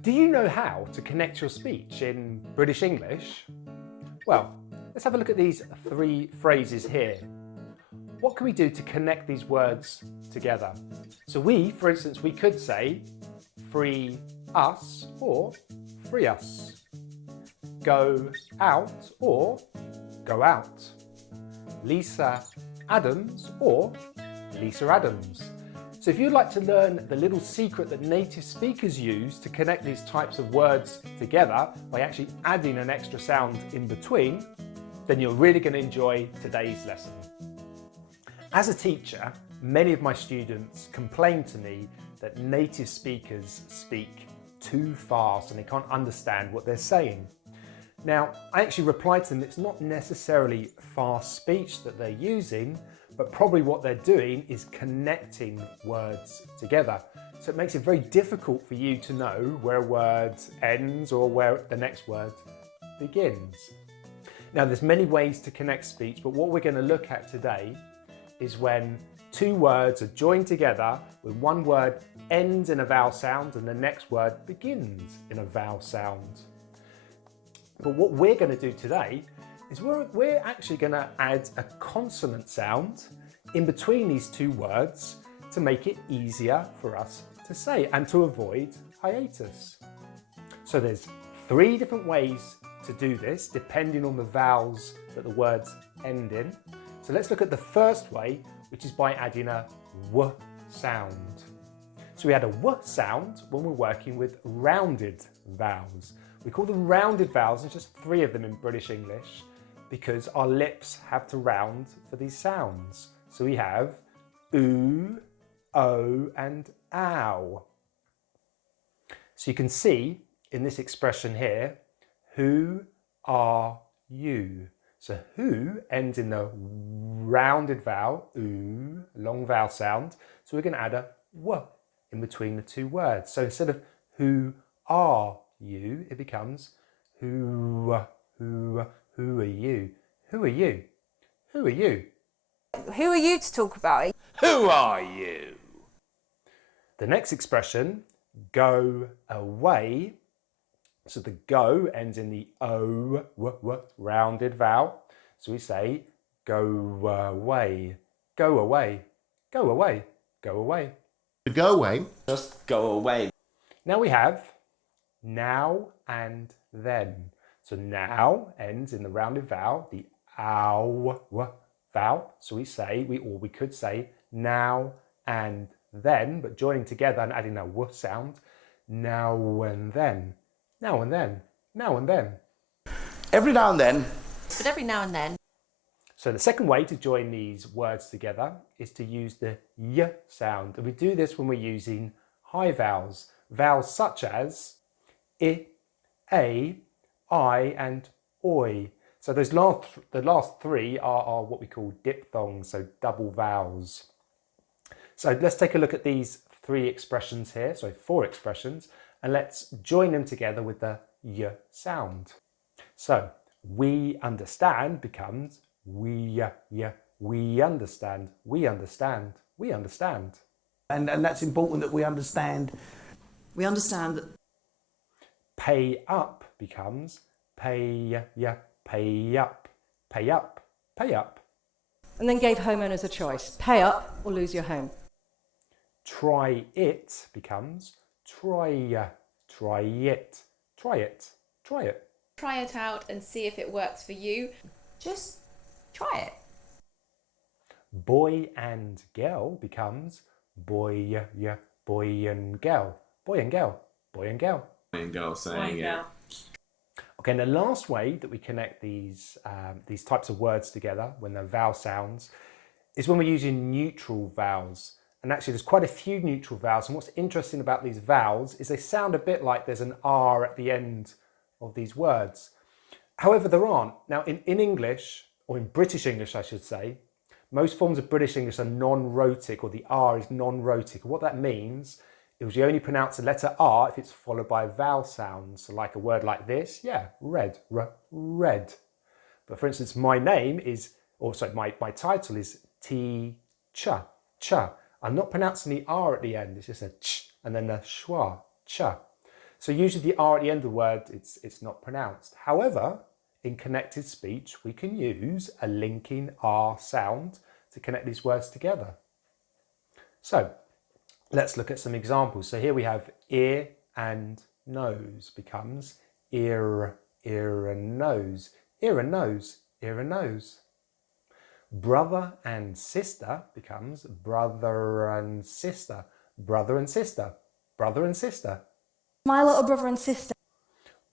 Do you know how to connect your speech in British English? Well, let's have a look at these three phrases here. What can we do to connect these words together? So for instance, we could say free us or free us. Go out or go out. Lisa Adams or Lisa Adams. So if you'd like to learn the little secret that native speakers use to connect these types of words together by actually adding an extra sound in between, then you're really going to enjoy today's lesson. As a teacher, many of my students complain to me that native speakers speak too fast and they can't understand what they're saying. Now, I actually replied to them, it's not necessarily fast speech that they're using, but probably what they're doing is connecting words together. So it makes it very difficult for you to know where a word ends or where the next word begins. Now, there's many ways to connect speech, but what we're going to look at today is when two words are joined together with one word ends in a vowel sound and the next word begins in a vowel sound. But what we're going to do today is we're actually going to add a consonant sound in between these two words to make it easier for us to say and to avoid hiatus. So there's three different ways to do this depending on the vowels that the words end in. So let's look at the first way, which is by adding a w sound. So we add a w sound when we're working with rounded vowels. We call them rounded vowels, and just three of them in British English, because our lips have to round for these sounds. So we have oo, o and ow. So you can see in this expression here, who are you? So who ends in the rounded vowel, oo, long vowel sound. So we're going to add a w in between the two words. So instead of who are you, it becomes who are you? Who are you? Who are you? Who are you to talk about? Who are you? The next expression, go away. So the go ends in the o, rounded vowel. So we say go away, go away, go away, go away. To go away. Just go away. Now we have now and then. So now ends in the rounded vowel, the ow vowel. So we could say now and then, but joining together and adding a w sound, now and then, now and then, now and then. Every now and then. But every now and then. So the second way to join these words together is to use the y sound. And we do this when we're using high vowels. Vowels such as I, a, I and oi. So the last three are what we call diphthongs, so double vowels. So let's take a look at these four expressions, and let's join them together with the y sound. So we understand becomes we understand, we understand, we understand. And that's important that we understand. We understand that. Pay up becomes pay up, pay up, pay up. And then gave homeowners a choice, pay up or lose your home. Try it becomes try it, try it, try it. Try it out and see if it works for you. Just try it. Boy and girl becomes boy and girl, boy and girl, boy and girl. Boy and girl saying it. Okay, and the last way that we connect these types of words together when they're vowel sounds is when we're using neutral vowels. And actually there's quite a few neutral vowels, and what's interesting about these vowels is they sound a bit like there's an R at the end of these words. However, there aren't. Now in English, or in British English I should say, most forms of British English are non-rhotic, or the R is non-rhotic. What that means is you only pronounce the letter R if it's followed by a vowel sound. So like a word like this, yeah, red, red. But for instance, my name is, my title is teacher, cha. I'm not pronouncing the R at the end, it's just a ch and then a schwa, cha. So usually the R at the end of the word, it's not pronounced. However, in connected speech, we can use a linking R sound to connect these words together. So let's look at some examples. So here we have ear and nose becomes ear, ear and nose, ear and nose, ear and nose. Brother and sister becomes brother and sister, brother and sister, brother and sister. My little brother and sister.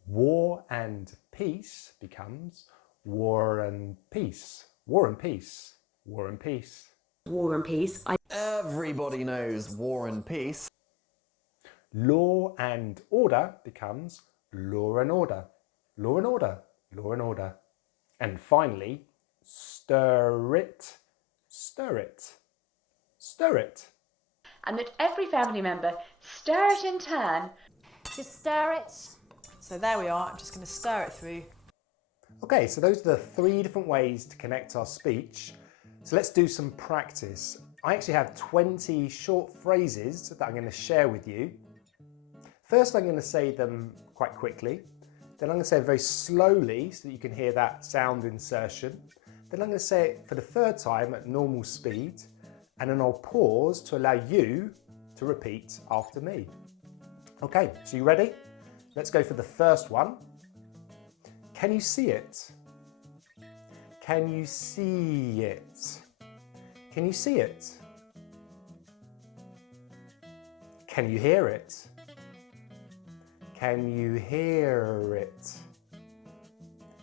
War and peace becomes war and peace, war and peace, war and peace. War and peace. Everybody knows War and Peace. Law and order becomes law and order, law and order, law and order. And finally, stir it, stir it, stir it. And that every family member stir it in turn. Just stir it. So there we are. I'm just going to stir it through. Okay, so those are the 3 different ways to connect our speech. So let's do some practice. I actually have 20 short phrases that I'm going to share with you. First, I'm going to say them quite quickly. Then I'm going to say it very slowly so that you can hear that sound insertion. Then I'm going to say it for the 3rd time at normal speed. And then I'll pause to allow you to repeat after me. Okay, so you ready? Let's go for the first one. Can you see it? Can you see it? Can you see it? Can you hear it? Can you hear it?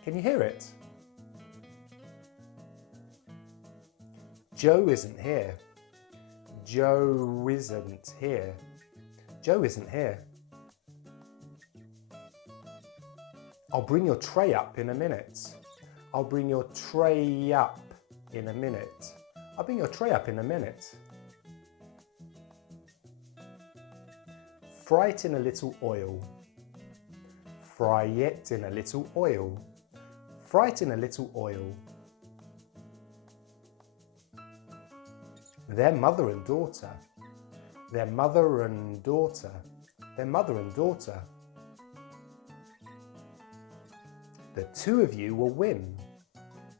Can you hear it? Joe isn't here. Joe isn't here. Joe isn't here. I'll bring your tray up in a minute. I'll bring your tray up in a minute. I'll bring your tray up in a minute. Fry it in a little oil. Fry it in a little oil. Fry it in a little oil. Their mother and daughter. Their mother and daughter. Their mother and daughter. The 2 of you will win.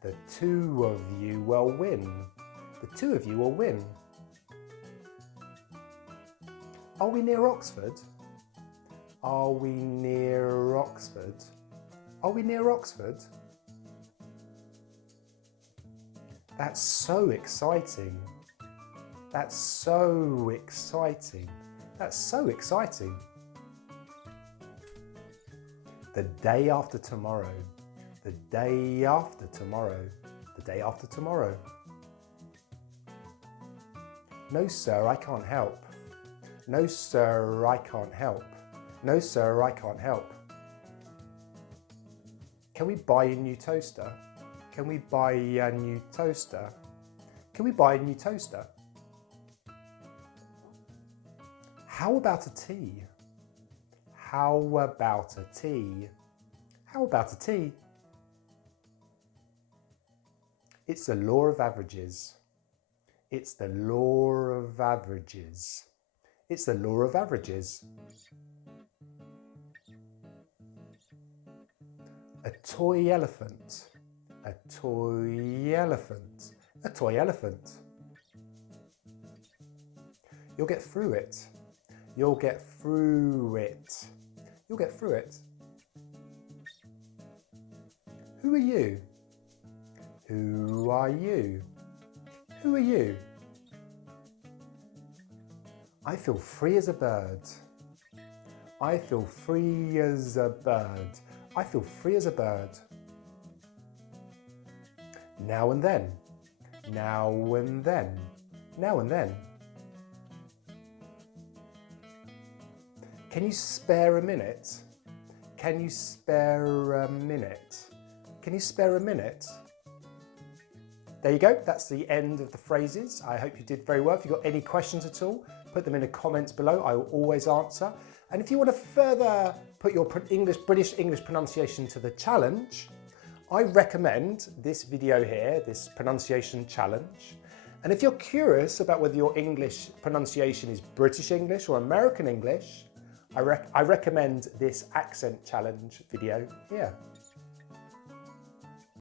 The 2 of you will win. The 2 of you will win. Are we near Oxford? Are we near Oxford? Are we near Oxford? That's so exciting. That's so exciting. That's so exciting. The day after tomorrow. The day after tomorrow. The day after tomorrow. No, sir, I can't help. No, sir, I can't help. No, sir, I can't help. Can we buy a new toaster? Can we buy a new toaster? Can we buy a new toaster? How about a tea? How about a tea? How about a tea? It's the law of averages. It's the law of averages. It's the law of averages. A toy elephant. A toy elephant. A toy elephant. You'll get through it. You'll get through it. You'll get through it. Who are you? Who are you? Who are you? I feel free as a bird. I feel free as a bird. I feel free as a bird. Now and then. Now and then. Now and then. Can you spare a minute? Can you spare a minute? Can you spare a minute? There you go, that's the end of the phrases. I hope you did very well. If you've got any questions at all, put them in the comments below. I will always answer. And if you want to further put your British English pronunciation to the challenge, I recommend this video here, this pronunciation challenge. And if you're curious about whether your English pronunciation is British English or American English, I recommend this accent challenge video here.